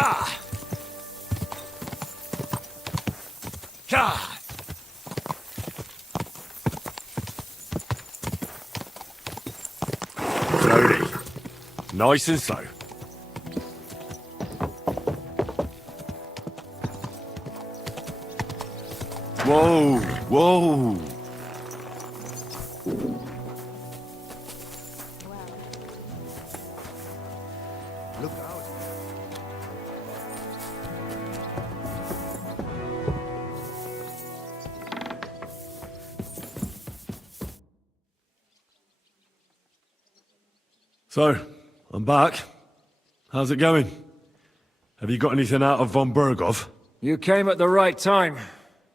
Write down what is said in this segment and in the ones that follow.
Ka! Ka! Slowly. Nice and slow. Whoa, whoa. Look out. So, I'm back. How's it going? Have you got anything out of von Bergov? You came at the right time.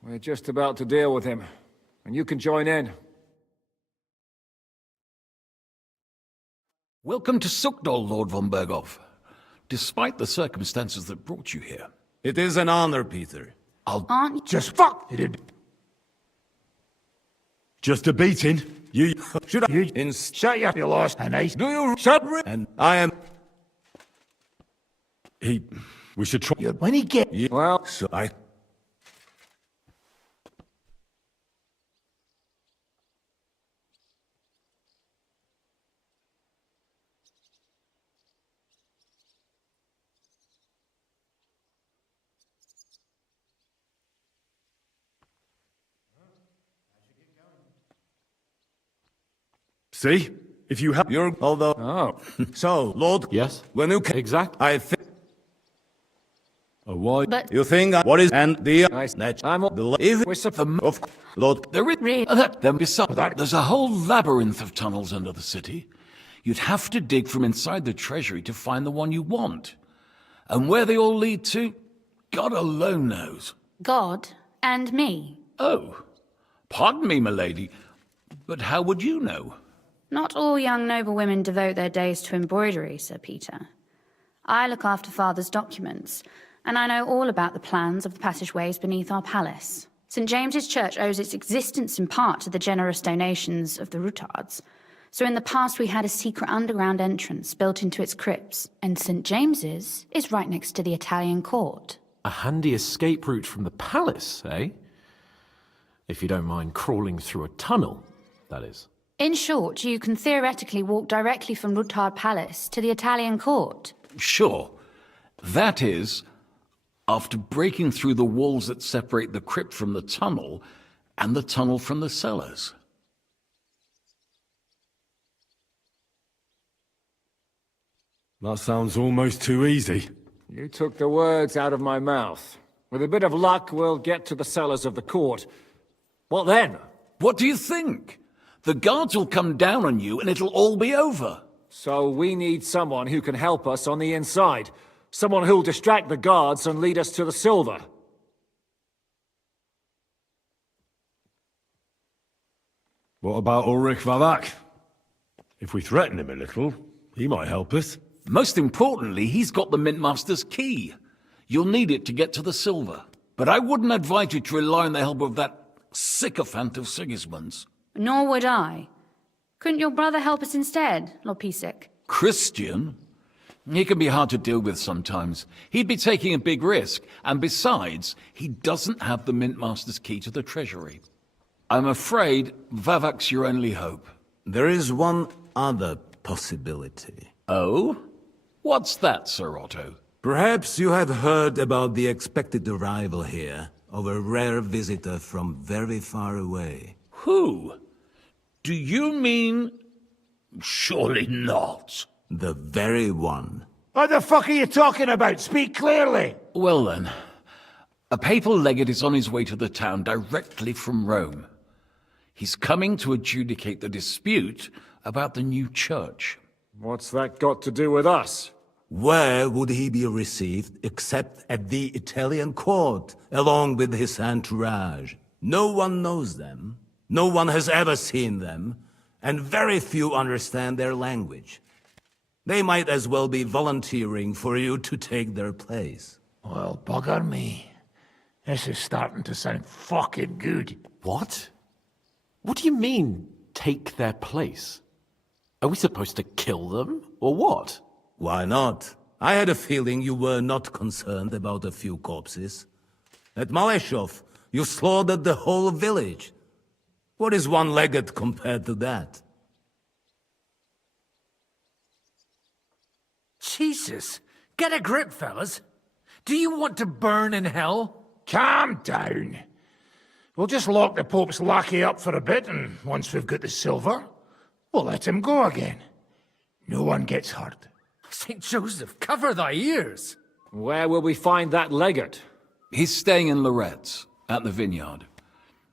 We're just about to deal with him, and you can join in. Welcome to Sukdol, Lord von Bergov. Despite the circumstances that brought you here. It is an honor, Peter. Aren't you Just fuck it. Just a beating? You Should I? shut up, you lost and ace. Do you shut? And I am. We should try. when he get Well, So I. See? If you have You're although. oh. So, Lord. Yes? When you came, Exactly. I think a why? but you think what is and the Nice. net. I'm all- The if We're sup- of Lord. There is Really? them beside. There's a whole labyrinth of tunnels under the city. You'd have to dig from inside the treasury to find the one you want. And where they all lead to, God alone knows. God and me. Oh, pardon me, milady, but how would you know? Not all young noble women devote their days to embroidery, Sir Peter. I look after Father's documents, and I know all about the plans of the passageways beneath our palace. St. James's Church owes its existence in part to the generous donations of the Routards. So in the past we had a secret underground entrance built into its crypts, and St. James's is right next to the Italian court. A handy escape route from the palace, eh? If you don't mind crawling through a tunnel, that is. In short, you can theoretically walk directly from Routard Palace to the Italian court. Sure. That is, after breaking through the walls that separate the crypt from the tunnel, and the tunnel from the cellars. That sounds almost too easy. You took the words out of my mouth. With a bit of luck, we'll get to the cellars of the court. What then? What do you think? The guards will come down on you and it'll all be over. So we need someone who can help us on the inside. Someone who'll distract the guards and lead us to the silver. What about Ulrich Vavak? If we threaten him a little, he might help us. Most importantly, he's got the Mintmaster's key. You'll need it to get to the silver. But I wouldn't advise you to rely on the help of that sycophant of Sigismund's. Nor would I. Couldn't your brother help us instead, Lord Pisek? Christian? He can be hard to deal with sometimes. He'd be taking a big risk, and besides, he doesn't have the Mintmaster's key to the treasury. I'm afraid Vavak's your only hope. There is one other possibility. Oh? What's that, Sir Otto? Perhaps you have heard about the expected arrival here of a rare visitor from very far away. Who? Do you mean... Surely not. The very one. What the fuck are you talking about? Speak clearly! Well then, a papal legate is on his way to the town directly from Rome. He's coming to adjudicate the dispute about the new church. What's that got to do with us? Where would he be received except at the Italian court, along with his entourage? No one knows them, no one has ever seen them, and very few understand their language. They might as well be volunteering for you to take their place. Well, bugger me. This is starting to sound fucking good. What? What do you mean, take their place? Are we supposed to kill them, or what? Why not? I had a feeling you were not concerned about a few corpses. At Maleshov, you slaughtered the whole village. What is one legate compared to that? Jesus! Get a grip, fellas! Do you want to burn in hell? Calm down. We'll just lock the Pope's lackey up for a bit, and once we've got the silver, we'll let him go again. No one gets hurt. St. Joseph, cover thy ears! Where will we find that legate? He's staying in Loretz, at the vineyard.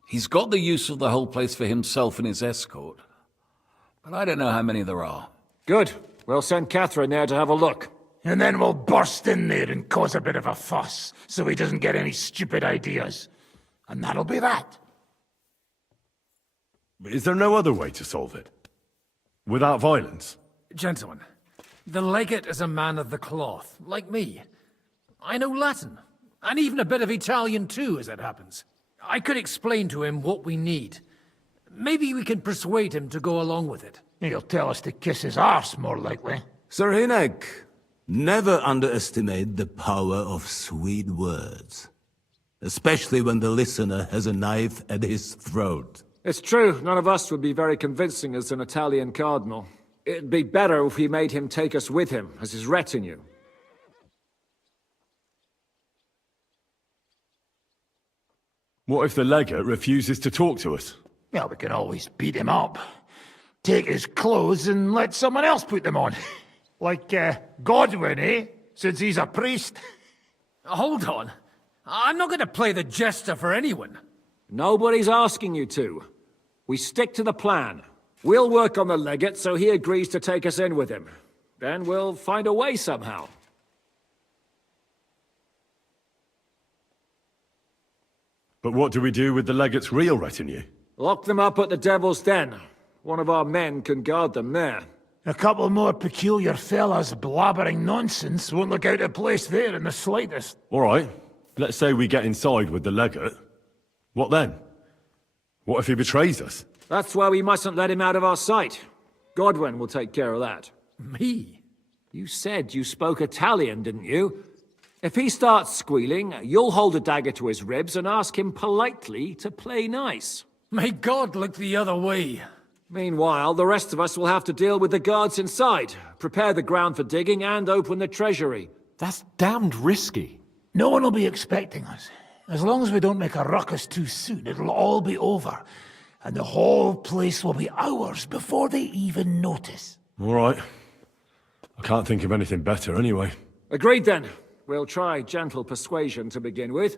He's got the use of the whole place for himself and his escort. But I don't know how many there are. Good. We'll send Catherine there to have a look. And then we'll burst in there and cause a bit of a fuss, so he doesn't get any stupid ideas. And that'll be that. Is there no other way to solve it? Without violence? Gentlemen, the legate is a man of the cloth, like me. I know Latin, and even a bit of Italian too, as it happens. I could explain to him what we need. Maybe we can persuade him to go along with it. He'll tell us to kiss his arse, more likely. Sir Hinek, never underestimate the power of sweet words. Especially when the listener has a knife at his throat. It's true, none of us would be very convincing as an Italian cardinal. It'd be better if we made him take us with him, as his retinue. What if the legate refuses to talk to us? Well, we can always beat him up. Take his clothes and let someone else put them on. Like, Godwin, eh? Since he's a priest. Hold on. I'm not going to play the jester for anyone. Nobody's asking you to. We stick to the plan. We'll work on the legate so he agrees to take us in with him. Then we'll find a way somehow. But what do we do with the legate's real retinue? Lock them up at the Devil's Den. One of our men can guard them there. A couple more peculiar fellas blabbering nonsense won't look out of place there in the slightest. All right. Let's say we get inside with the legate. What then? What if he betrays us? That's why we mustn't let him out of our sight. Godwin will take care of that. Me? You said you spoke Italian, didn't you? If he starts squealing, you'll hold a dagger to his ribs and ask him politely to play nice. May God look the other way. Meanwhile, the rest of us will have to deal with the guards inside, prepare the ground for digging, and open the treasury. That's damned risky. No one will be expecting us. As long as we don't make a ruckus too soon, it'll all be over. And the whole place will be ours before they even notice. All right. I can't think of anything better anyway. Agreed then. We'll try gentle persuasion to begin with.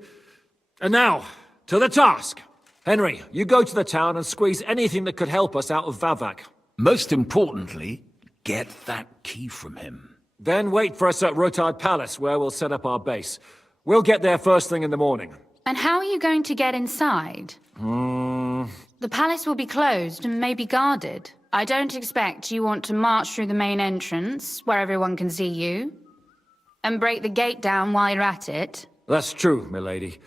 And now, to the task! Henry, you go to the town and squeeze anything that could help us out of Vavak. Most importantly, get that key from him. Then wait for us at Rotard Palace, where we'll set up our base. We'll get there first thing in the morning. And how are you going to get inside? The palace will be closed and may be guarded. I don't expect you want to march through the main entrance, where everyone can see you, and break the gate down while you're at it. That's true, milady.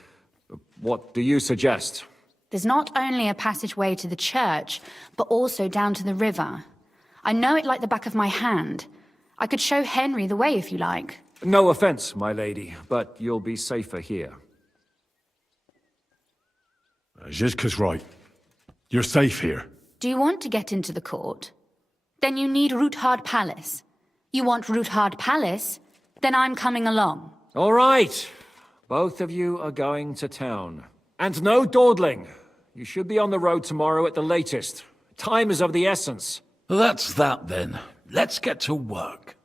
What do you suggest? There's not only a passageway to the church, but also down to the river. I know it like the back of my hand. I could show Henry the way if you like. No offense, my lady, but you'll be safer here. Zhizka's right. You're safe here. Do you want to get into the court? Then you need Roothard Palace. You want Roothard Palace? Then I'm coming along. All right. Both of you are going to town. And no dawdling. You should be on the road tomorrow at the latest. Time is of the essence. Well, that's that then. Let's get to work.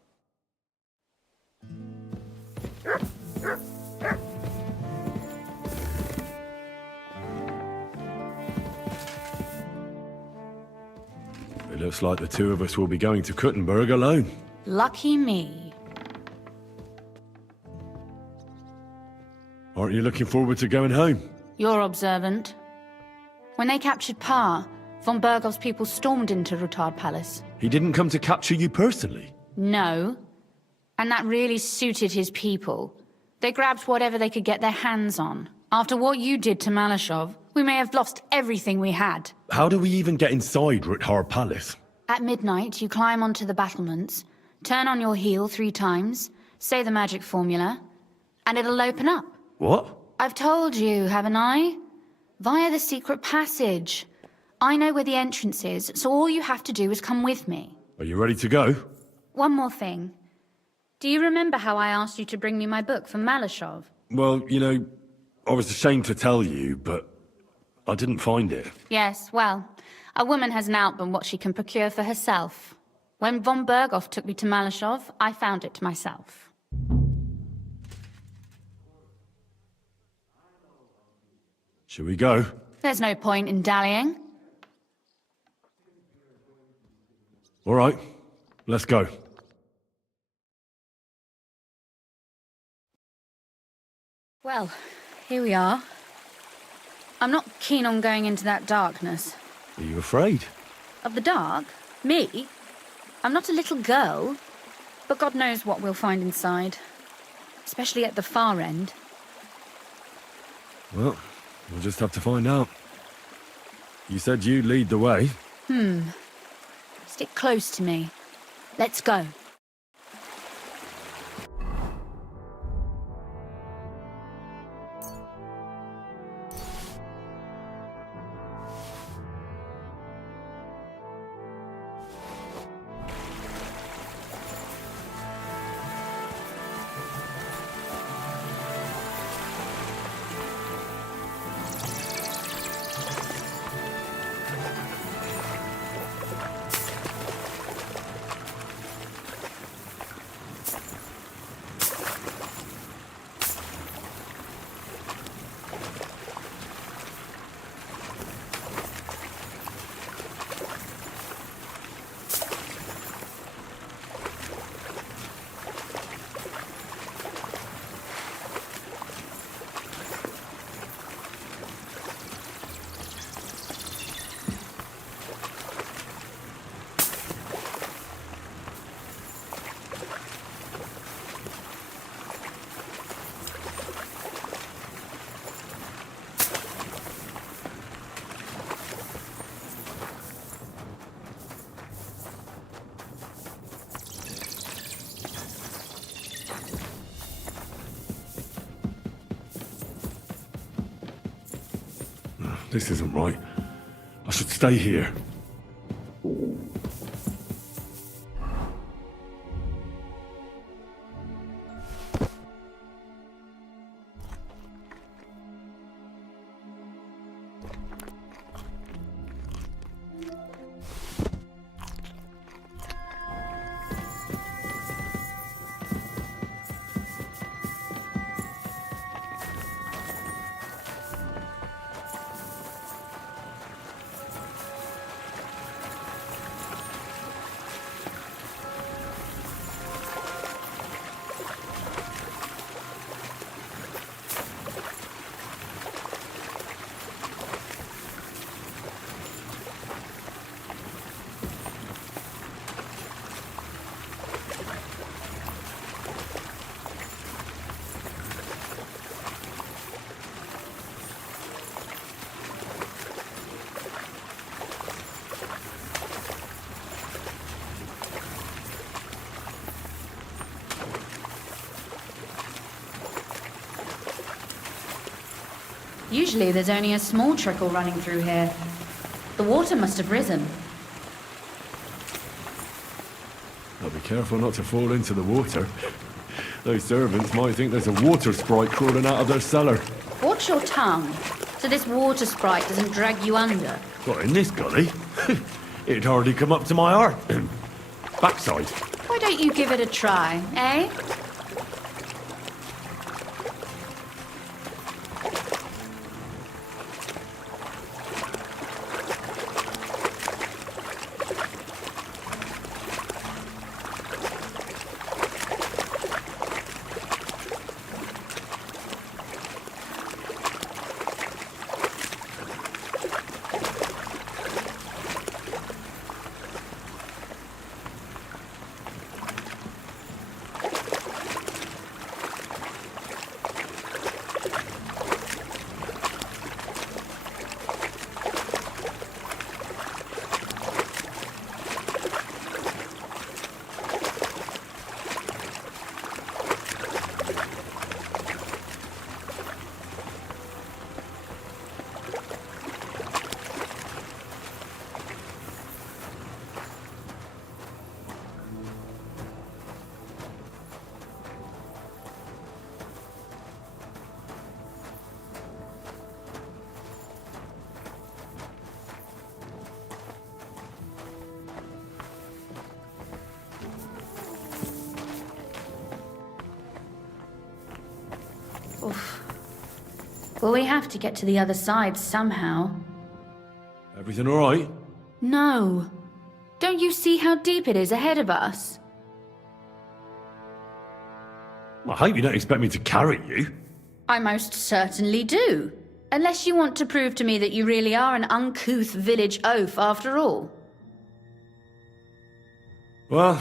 It looks like the two of us will be going to Kuttenberg alone. Lucky me. Aren't you looking forward to going home? You're observant. When they captured Pa, von Bergov's people stormed into Rotard Palace. He didn't come to capture you personally. No. And that really suited his people. They grabbed whatever they could get their hands on. After what you did to Malashov, we may have lost everything we had. How do we even get inside Rutjar Palace? At midnight, you climb onto the battlements, turn on your heel 3 times, Say the magic formula, and it'll open up. What? I've told you, haven't I? Via the secret passage. I know where the entrance is, so all you have to do is come with me. Are you ready to go? One more thing. Do you remember how I asked you to bring me my book from Malashov? Well, you know, I was ashamed to tell you, but I didn't find it. Yes, well, a woman has an album what she can procure for herself. When von Berghoff took me to Malashov, I found it myself. Shall we go? There's no point in dallying. All right, let's go. Well, here we are. I'm not keen on going into that darkness. Are you afraid? Of the dark? Me? I'm not a little girl. But God knows what we'll find inside. Especially at the far end. Well, we'll just have to find out. You said you'd lead the way. Stick close to me. Let's go. This isn't right. I should stay here. Usually there's only a small trickle running through here. The water must have risen. I'll be careful not to fall into the water. Those servants might think there's a water sprite crawling out of their cellar. Watch your tongue, so this water sprite doesn't drag you under. Not in this gully. It'd hardly come up to my heart. Backside. Why don't you give it a try, eh? Well, we have to get to the other side somehow. Everything all right? No. Don't you see how deep it is ahead of us? I hope you don't expect me to carry you. I most certainly do. Unless you want to prove to me that you really are an uncouth village oaf after all. Well,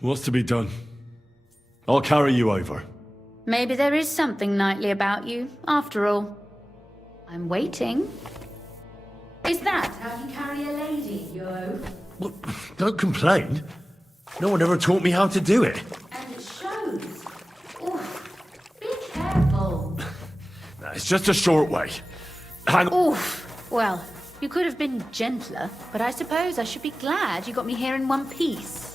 what's to be done? I'll carry you over. Maybe there is something knightly about you, after all. I'm waiting. Is that how you carry a lady, you oaf? Well, don't complain. No one ever taught me how to do it. And it shows. Oof. Be careful. It's just a short way. Hang on. Oof. Well, you could have been gentler, but I suppose I should be glad you got me here in one piece.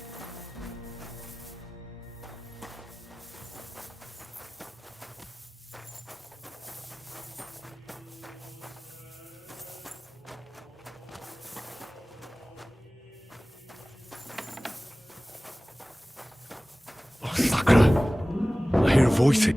Oh, Sakura. I hear a voice.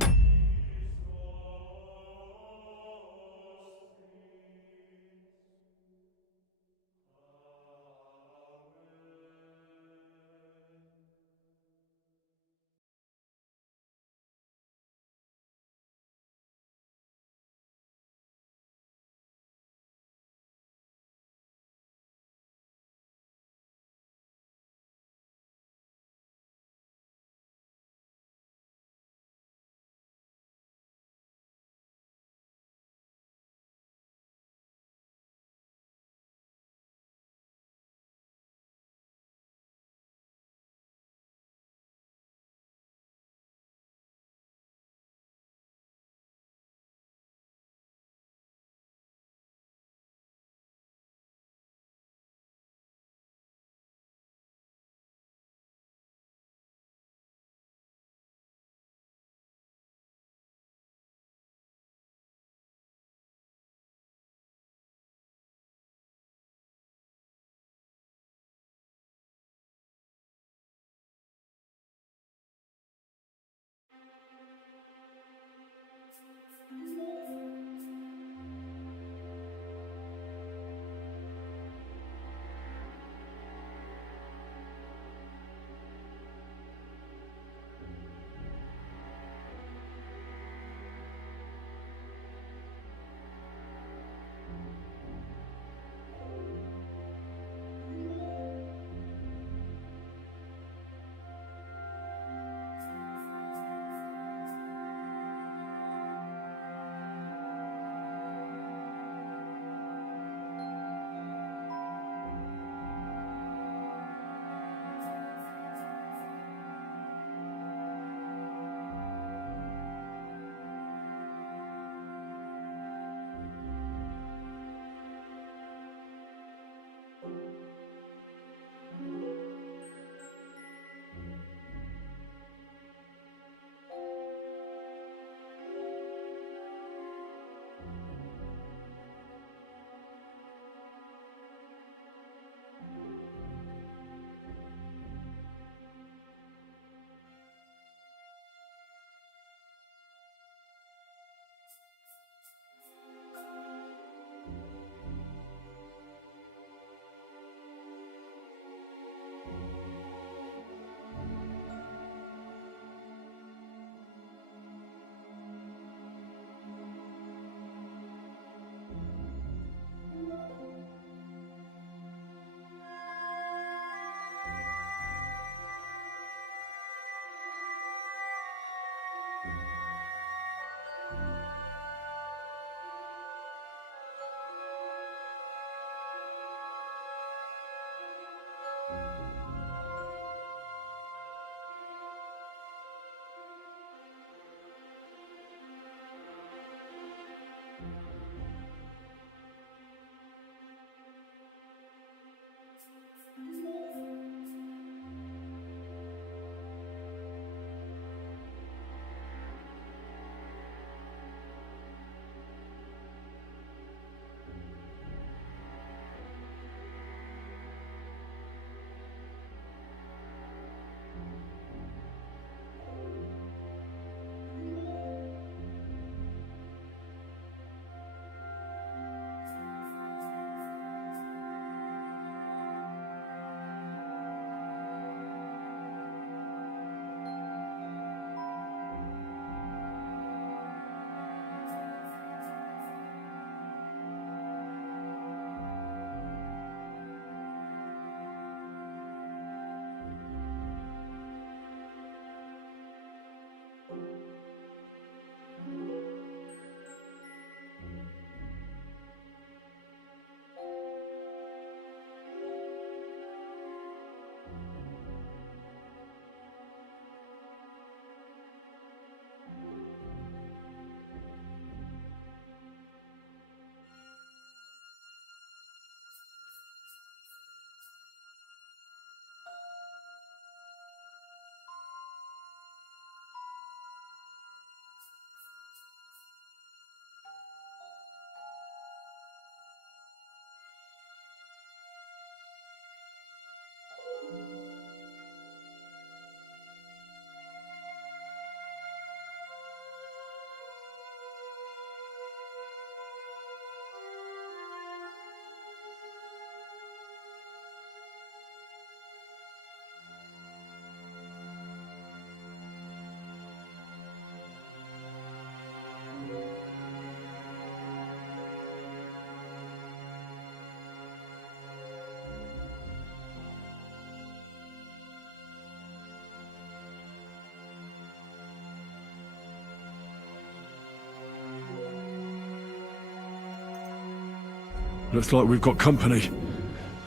Looks like we've got company.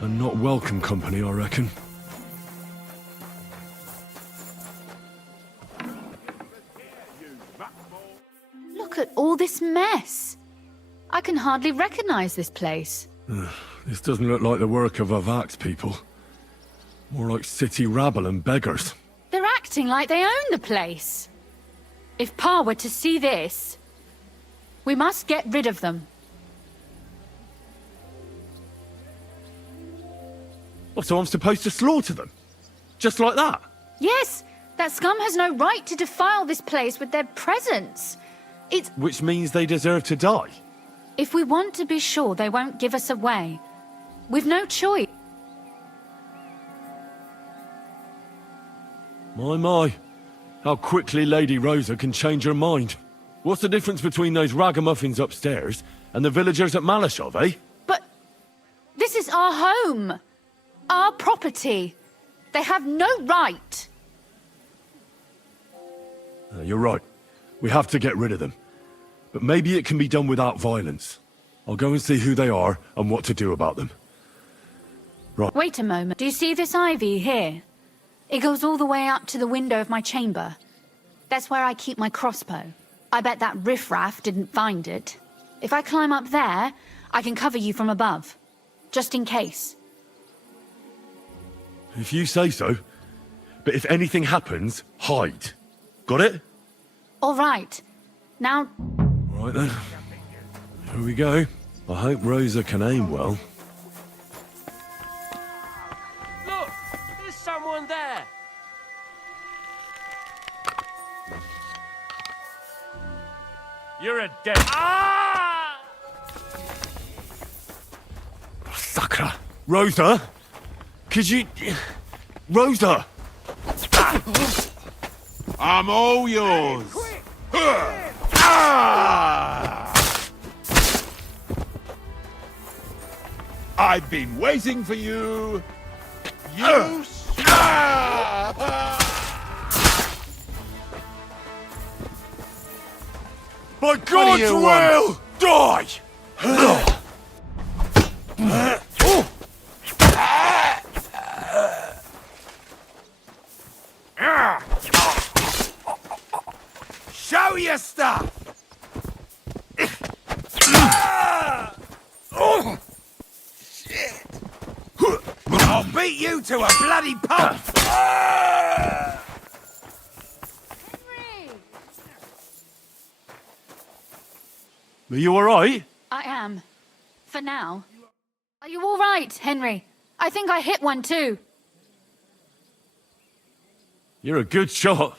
And not welcome company, I reckon. Look at all this mess. I can hardly recognize this place. This doesn't look like the work of Avak's people. More like city rabble and beggars. They're acting like they own the place. If Pa were to see this, we must get rid of them. What, so I'm supposed to slaughter them? Just like that? Yes, that scum has no right to defile this place with their presence. It's... Which means they deserve to die. If we want to be sure they won't give us away, we've no choice. My. How quickly Lady Rosa can change her mind. What's the difference between those ragamuffins upstairs and the villagers at Malashov, eh? But this is our home. Our property. They have no right. You're right. We have to get rid of them. But maybe it can be done without violence. I'll go and see who they are and what to do about them. Right. Wait a moment. Do you see this ivy here? It goes all the way up to the window of my chamber. That's where I keep my crossbow. I bet that riffraff didn't find it. If I climb up there, I can cover you from above. Just in case. If you say so. But if anything happens, hide. Got it? All right. Now... Right then. Here we go. I hope Rosa can aim well. Look! There's someone there! You're a dead... Ah! Sakra! Rosa? Could you... Rosa! I'm all yours. I've been waiting for you. You... By God's you will! Die! Show your stuff! Shit! I'll beat you to a bloody pulp! Are you alright? I am. For now. Are you all right, Henry? I think I hit one too. You're a good shot.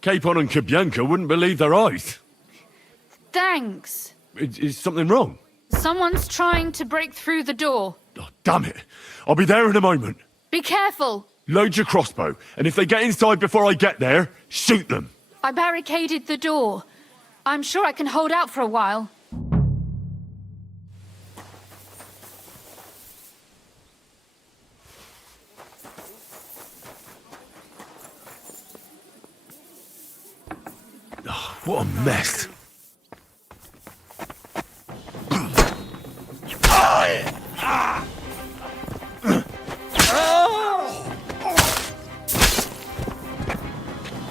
Capon and Kabianka wouldn't believe their eyes. Thanks. Is something wrong? Someone's trying to break through the door. Oh, damn it. I'll be there in a moment. Be careful. Load your crossbow, and if they get inside before I get there, shoot them. I barricaded the door. I'm sure I can hold out for a while. What a mess.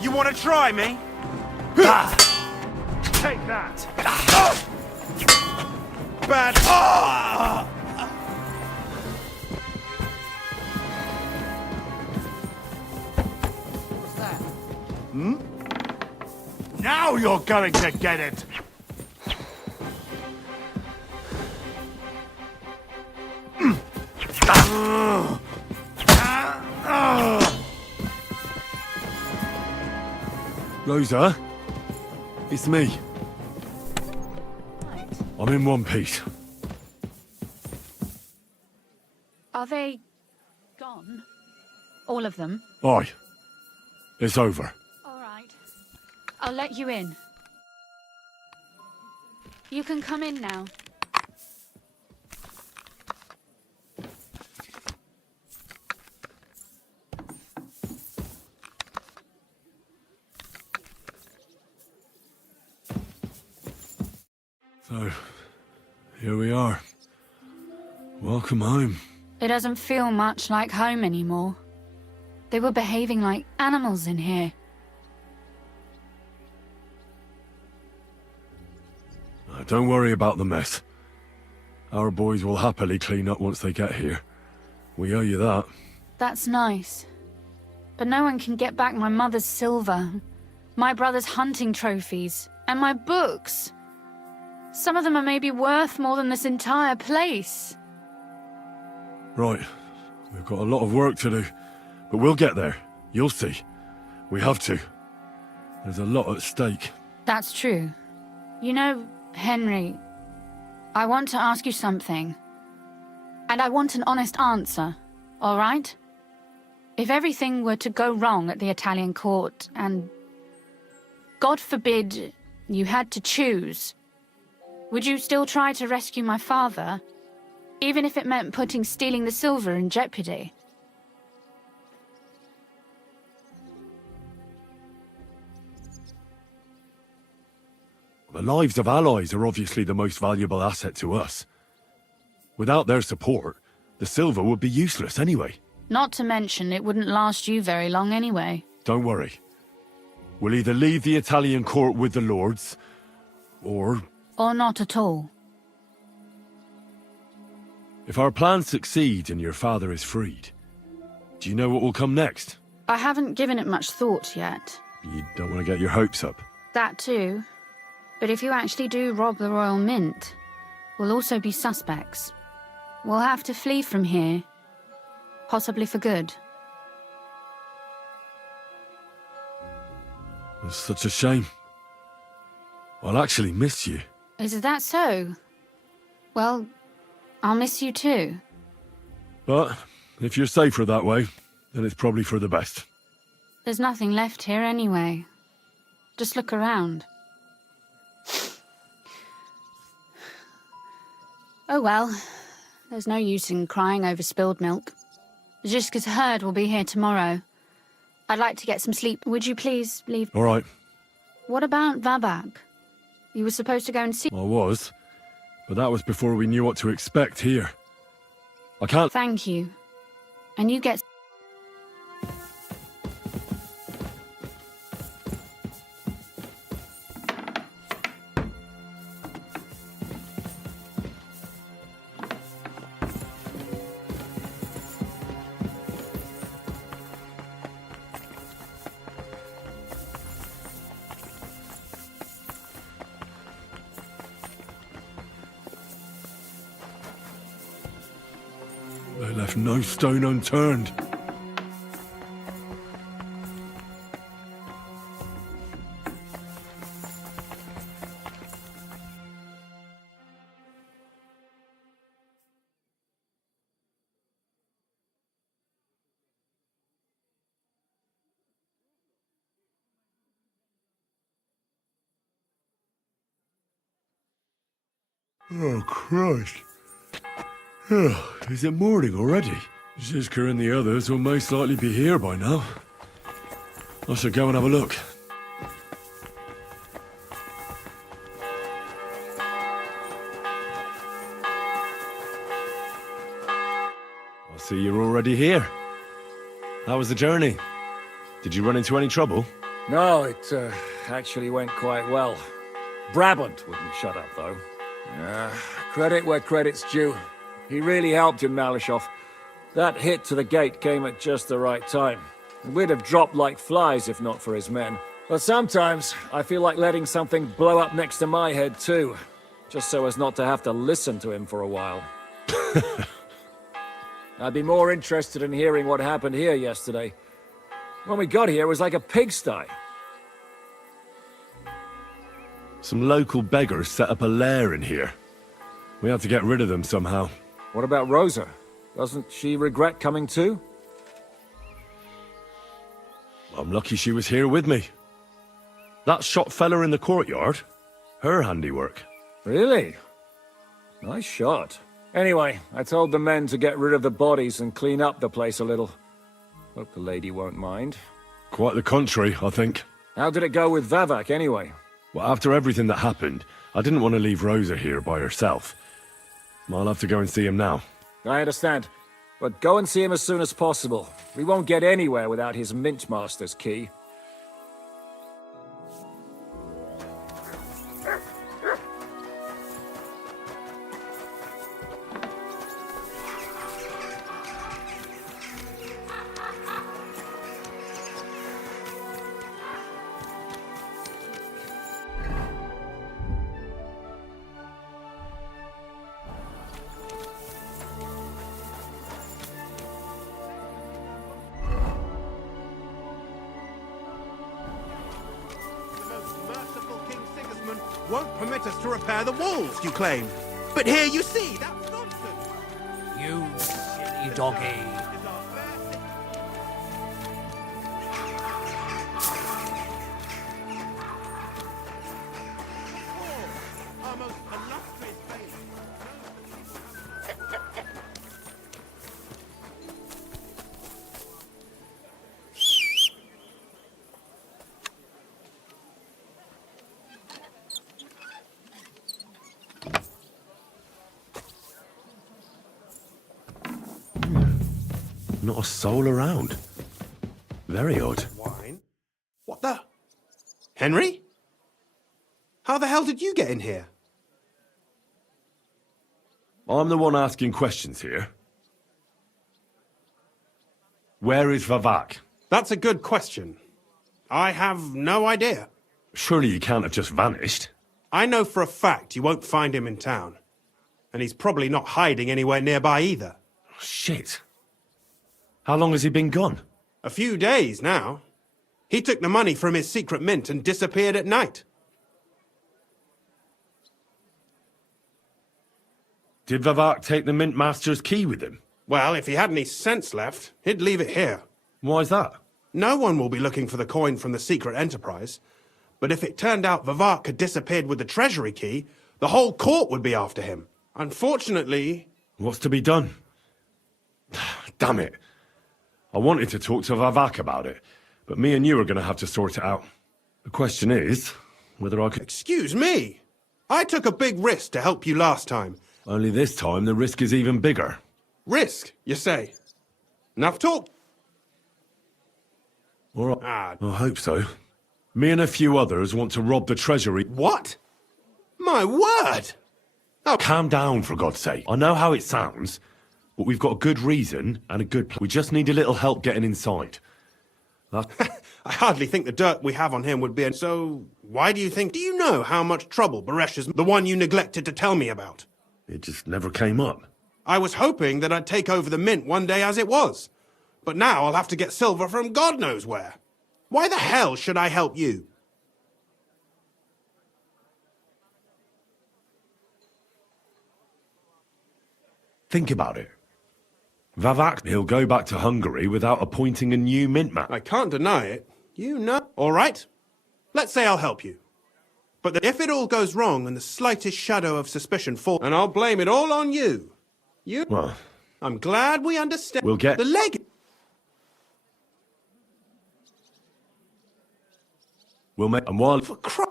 You want to try me? Take that! Bad... What's that? Now you're going to get it! Rosa? It's me. I'm in one piece. Are they gone? All of them? Aye. It's over. All right. I'll let you in. You can come in now. So, here we are. Welcome home. It doesn't feel much like home anymore. They were behaving like animals in here. Don't worry about the mess. Our boys will happily clean up once they get here. We owe you that. That's nice. But no one can get back my mother's silver, my brother's hunting trophies, and my books. Some of them are maybe worth more than this entire place. Right. We've got a lot of work to do. But we'll get there. You'll see. We have to. There's a lot at stake. That's true. You know, Henry, I want to ask you something. And I want an honest answer, all right? If everything were to go wrong at the Italian court and, God forbid, you had to choose, would you still try to rescue my father, even if it meant putting stealing the silver in jeopardy? The lives of allies are obviously the most valuable asset to us. Without their support, the silver would be useless anyway. Not to mention, it wouldn't last you very long anyway. Don't worry. We'll either leave the Italian court with the lords, or... Or not at all. If our plan succeeds and your father is freed, do you know what will come next? I haven't given it much thought yet. You don't want to get your hopes up. That too. But if you actually do rob the Royal Mint, we'll also be suspects. We'll have to flee from here. Possibly for good. It's such a shame. I'll actually miss you. Is that so? Well, I'll miss you too. But if you're safer that way, then it's probably for the best. There's nothing left here anyway. Just look around. Oh well, there's no use in crying over spilled milk. Ziska's herd will be here tomorrow. I'd like to get some sleep. Would you please leave? All right. What about Vavak? You were supposed to go and see... I was, but that was before we knew what to expect here. I can't... Thank you. And you get... They left no stone unturned. Oh, Christ. Is it morning already? Ziska and the others will most likely be here by now. I should go and have a look. I see you're already here. How was the journey? Did you run into any trouble? No, it actually went quite well. Brabant wouldn't shut up, though. Credit where credit's due. He really helped in Malishov. That hit to the gate came at just the right time. We'd have dropped like flies if not for his men. But sometimes I feel like letting something blow up next to my head too, just so as not to have to listen to him for a while. I'd be more interested in hearing what happened here yesterday. When we got here, it was like a pigsty. Some local beggars set up a lair in here. We have to get rid of them somehow. What about Rosa? Doesn't she regret coming too? I'm lucky she was here with me. That shot fella in the courtyard, her handiwork. Really? Nice shot. Anyway, I told the men to get rid of the bodies and clean up the place a little. Hope the lady won't mind. Quite the contrary, I think. How did it go with Vavak anyway? Well, after everything that happened, I didn't want to leave Rosa here by herself. I'll have to go and see him now. I understand. But go and see him as soon as possible. We won't get anywhere without his Mint Master's key. Won't permit us to repair the walls, you claim. But here you see, that's nonsense. You silly doggy. Our most illustrious babe. Not a soul around. Very odd. Wine? What the? Henry? How the hell did you get in here? I'm the one asking questions here. Where is Vavak? That's a good question. I have no idea. Surely he can't have just vanished. I know for a fact you won't find him in town. And he's probably not hiding anywhere nearby either. Shit. How long has he been gone? A few days now. He took the money from his secret mint and disappeared at night. Did Vavak take the Mint Master's key with him? Well, if he had any sense left, he'd leave it here. Why's that? No one will be looking for the coin from the secret enterprise. But if it turned out Vavak had disappeared with the treasury key, the whole court would be after him. Unfortunately... What's to be done? Damn it. I wanted to talk to Vavak about it, but me and you are going to have to sort it out. The question is, whether I could... Excuse me! I took a big risk to help you last time. Only this time the risk is even bigger. Risk, you say? Enough talk? All right. I hope so. Me and a few others want to rob the treasury. What? My word! Oh, calm down, for God's sake. I know how it sounds, but we've got a good reason and a good plan. We just need a little help getting inside. I hardly think the dirt we have on him would be... So, why do you think... Do you know how much trouble Baresh is... The one you neglected to tell me about? It just never came up. I was hoping that I'd take over the mint one day as it was. But now I'll have to get silver from God knows where. Why the hell should I help you? Think about it. Vavak, he'll go back to Hungary without appointing a new mint man. I can't deny it. You know. All right. Let's say I'll help you. But if it all goes wrong and the slightest shadow of suspicion falls, and I'll blame it all on you. You... Well... I'm glad we understand... We'll get... The leg... We'll make... And while... For crap...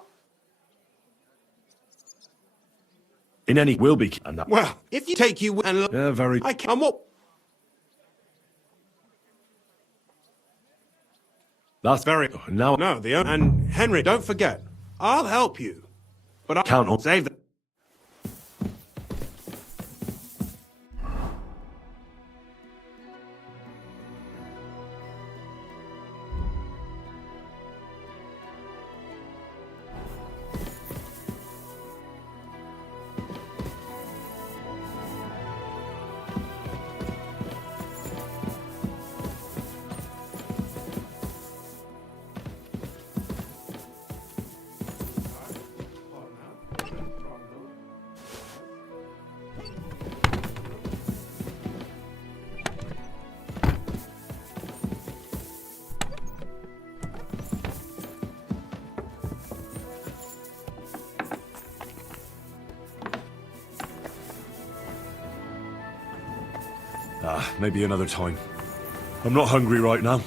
In any... We'll be... And that... Well, if you take you... And... Yeah, very... I can... What... That's very... Now... No, the... And, Henry, don't forget. I'll help you. But I'll... Count on... Save the... Maybe another time. I'm not hungry right now.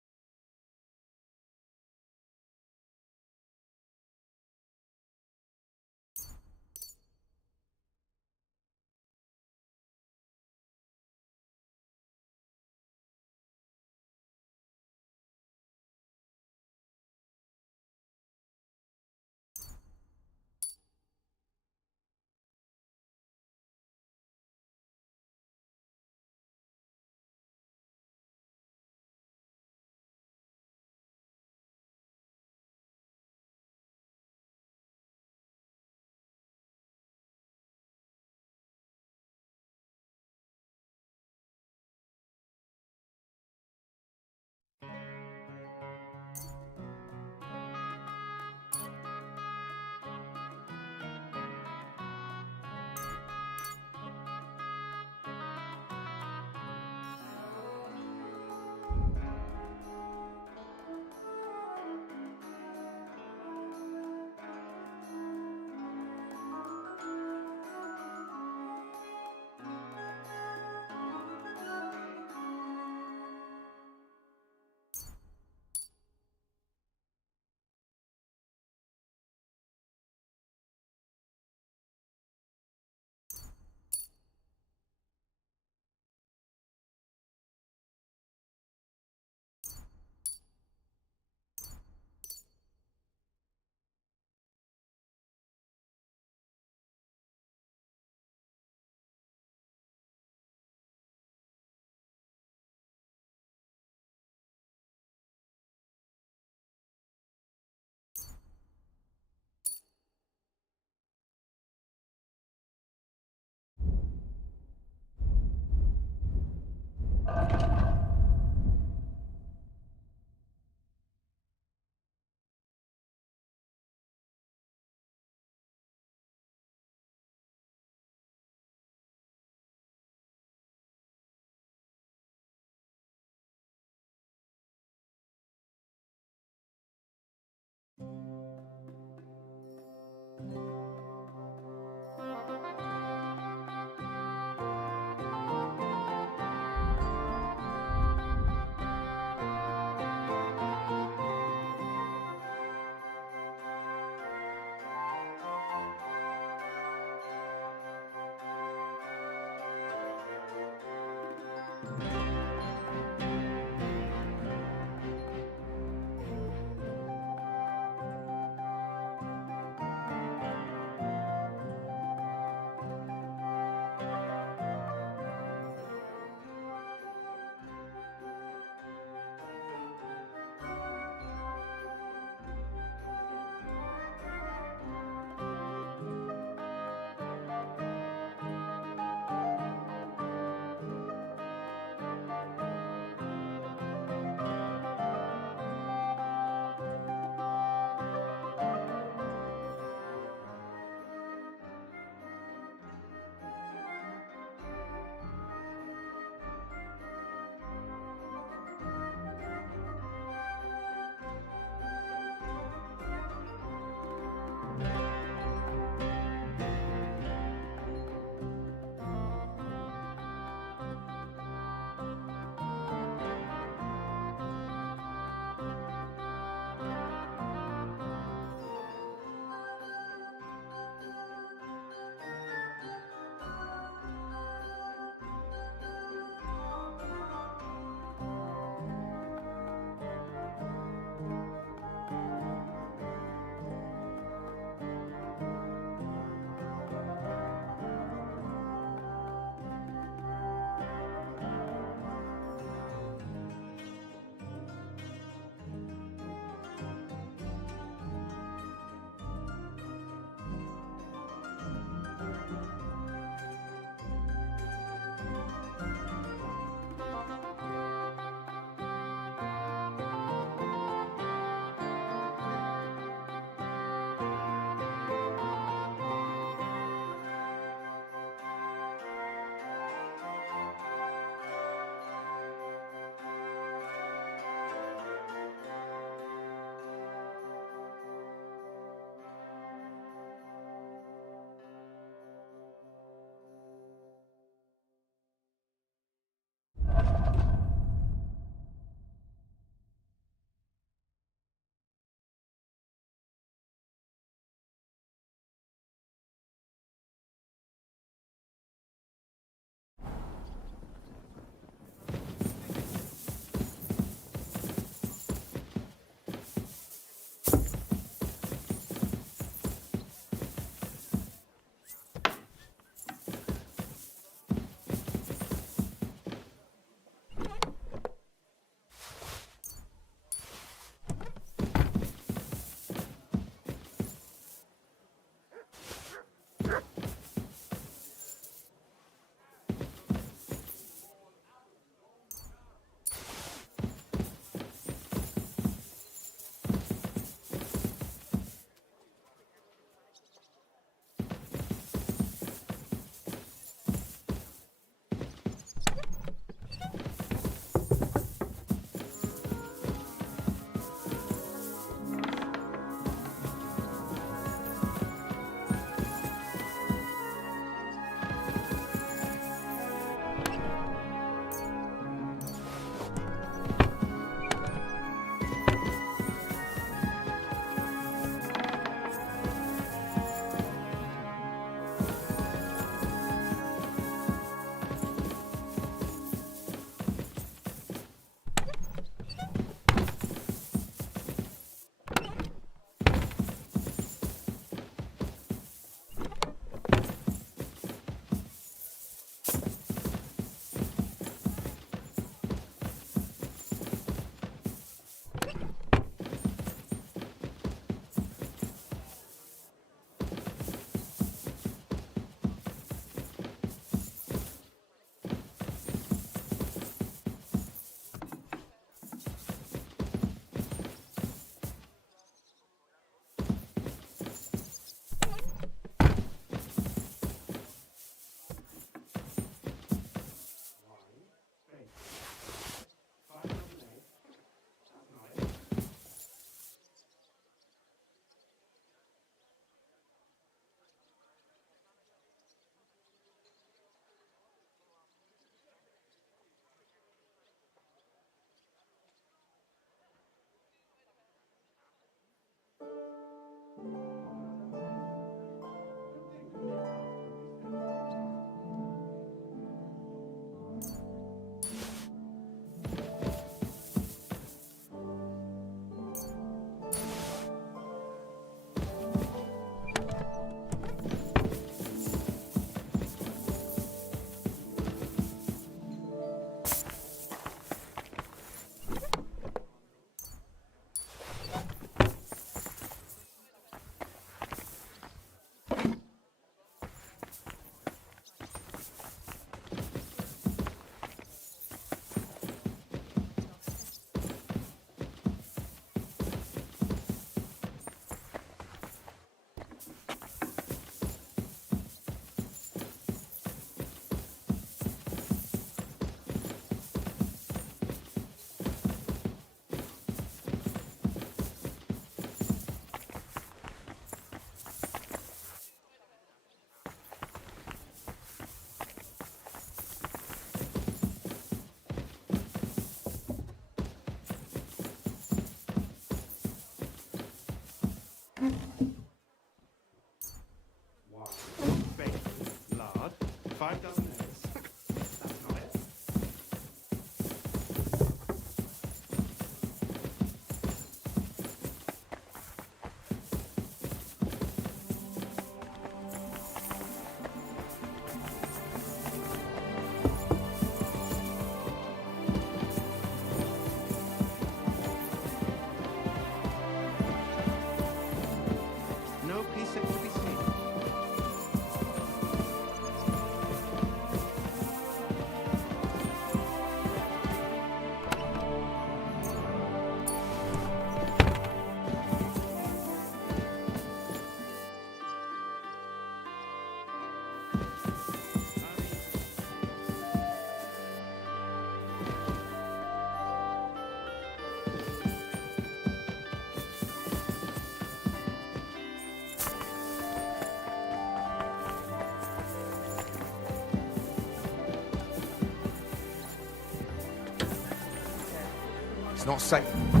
It's not safe.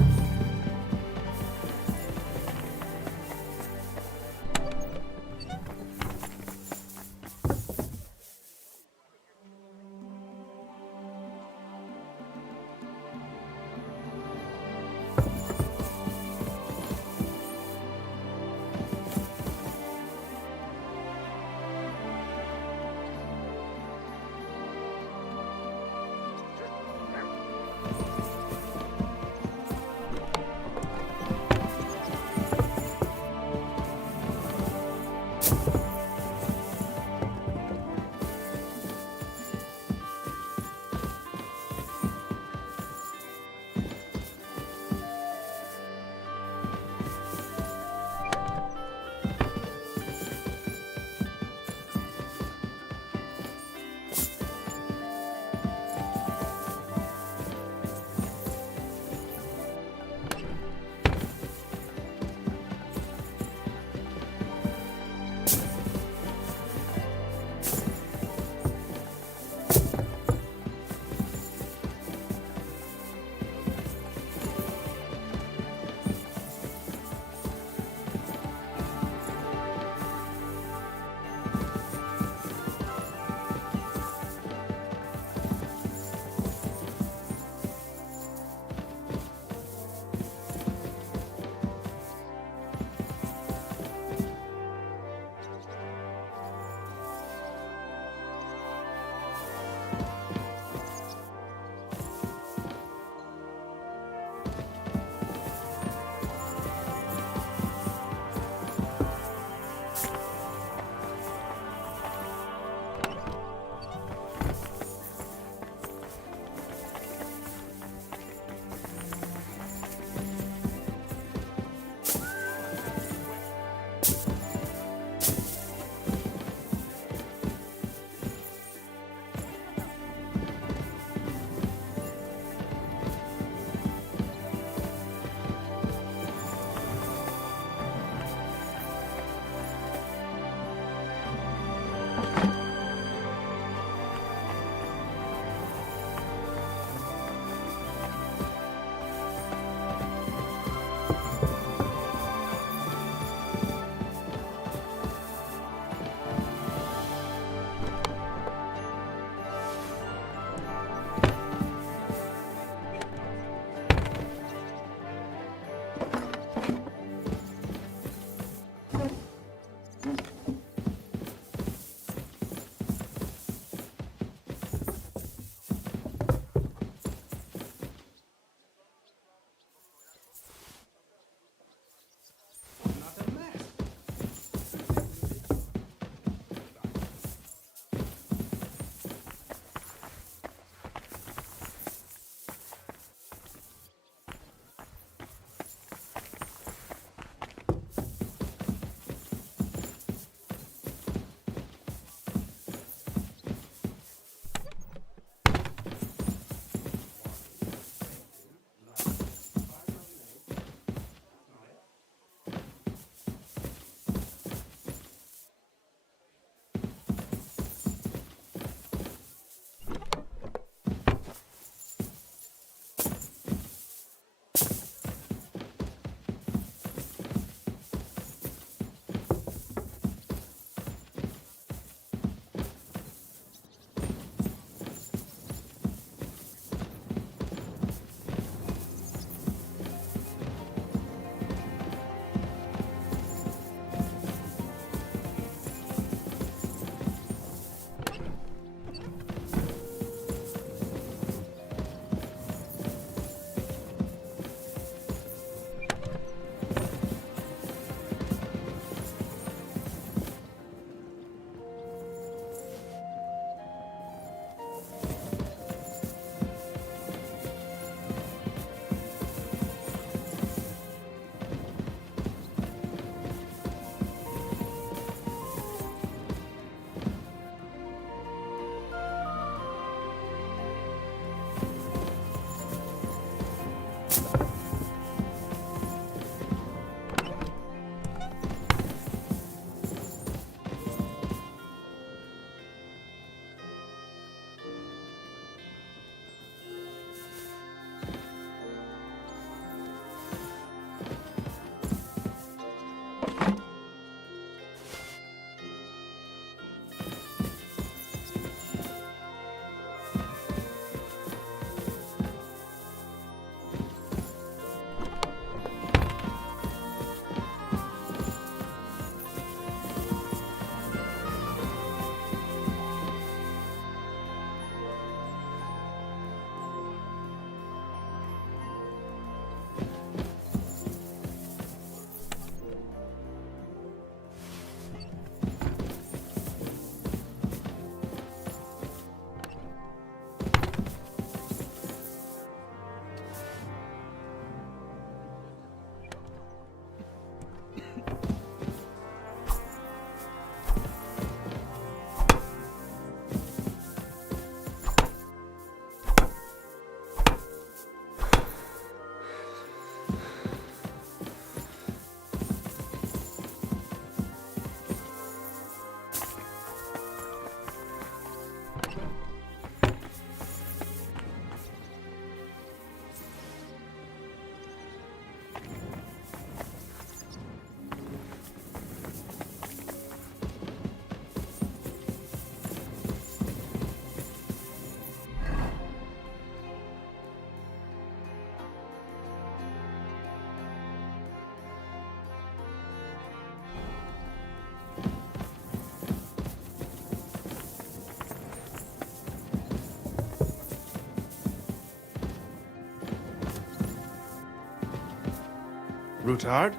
Rutard?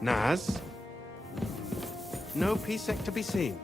Naz? No Pisek to be seen.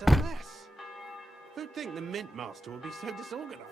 What a mess. Who'd think the Mint Master would be so disorganized?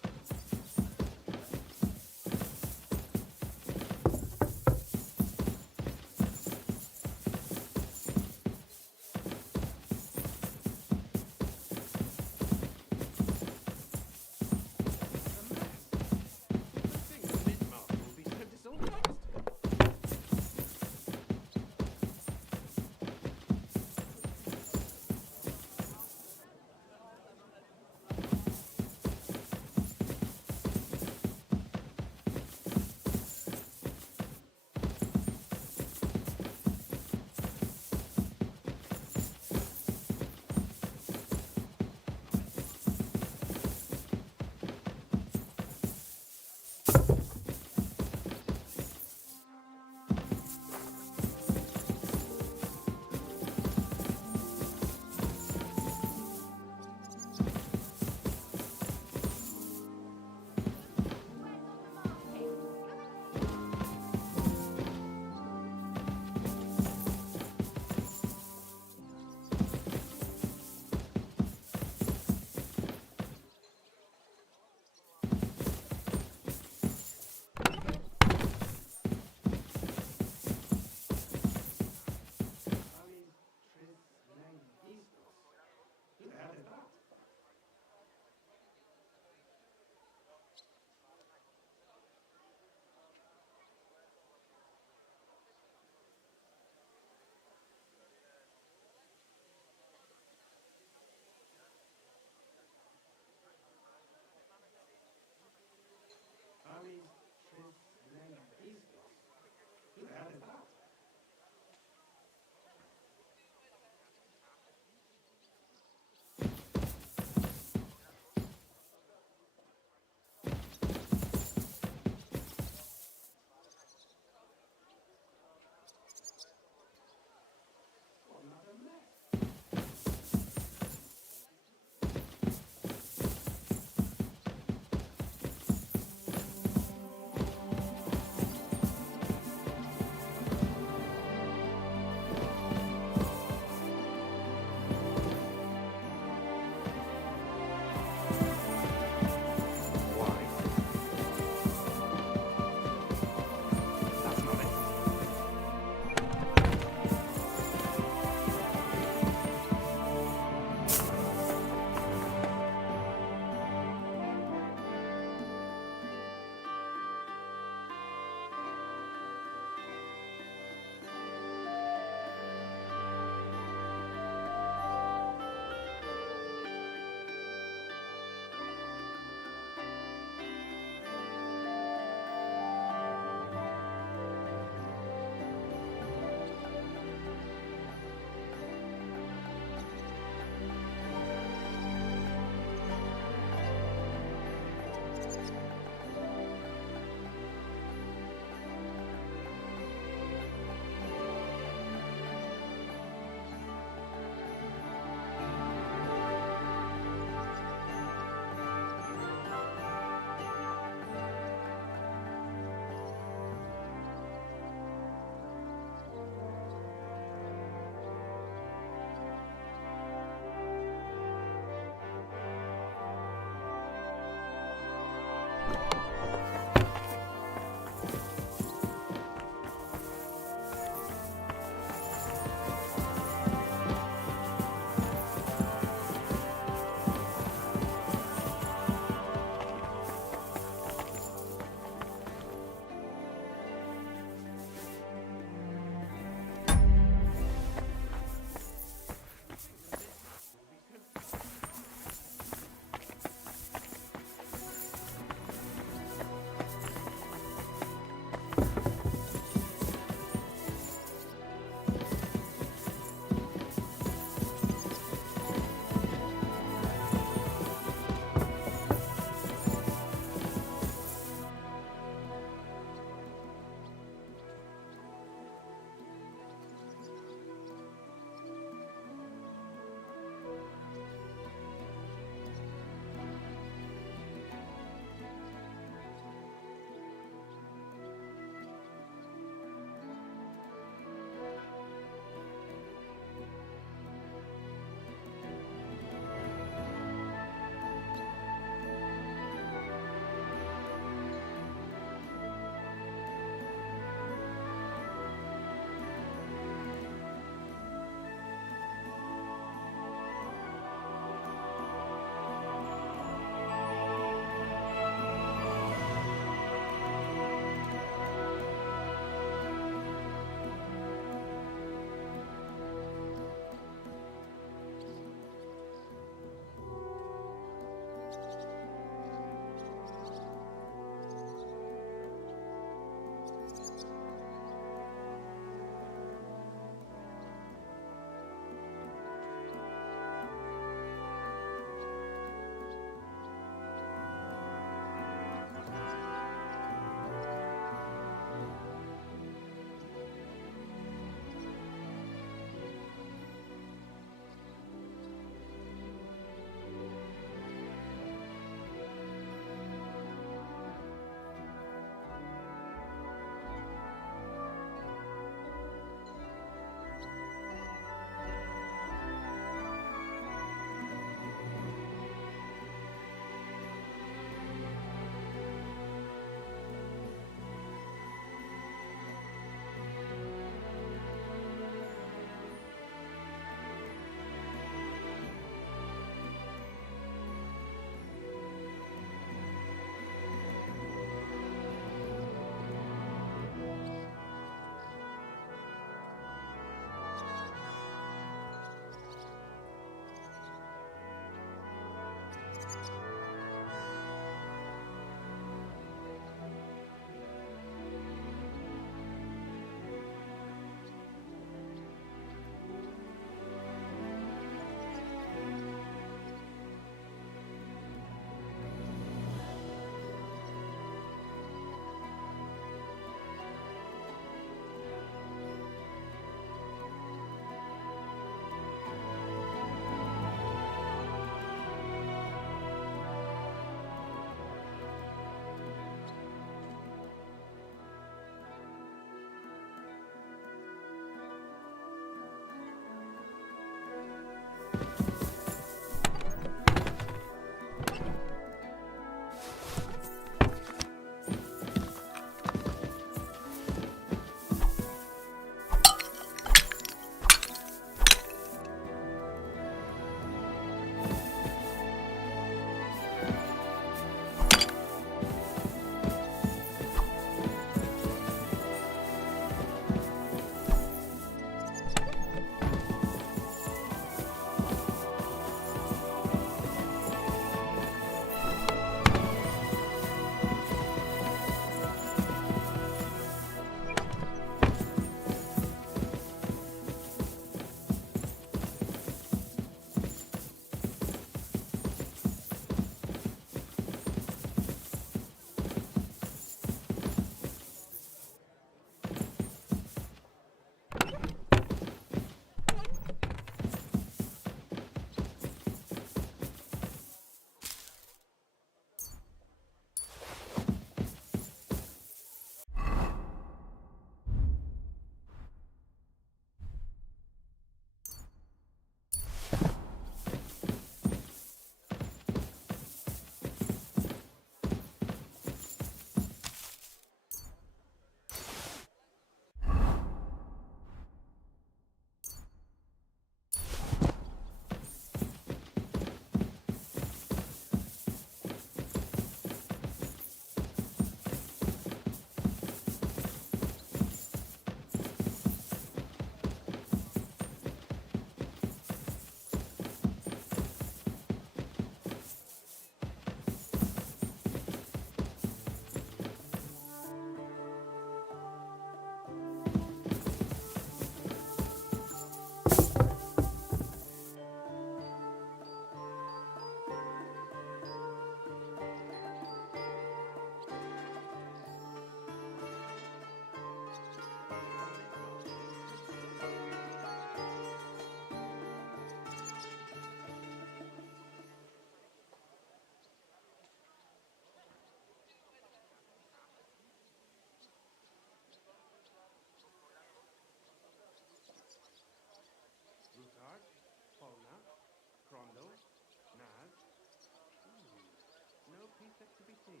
Wine,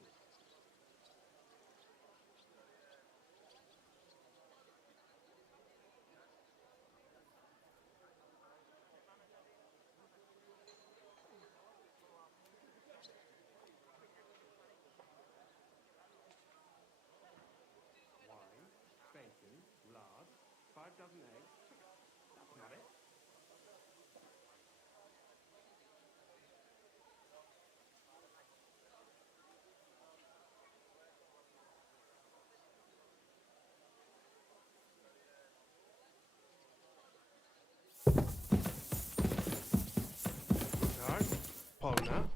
bacon, lard, 5 dozen eggs. That's not it. No. Polna.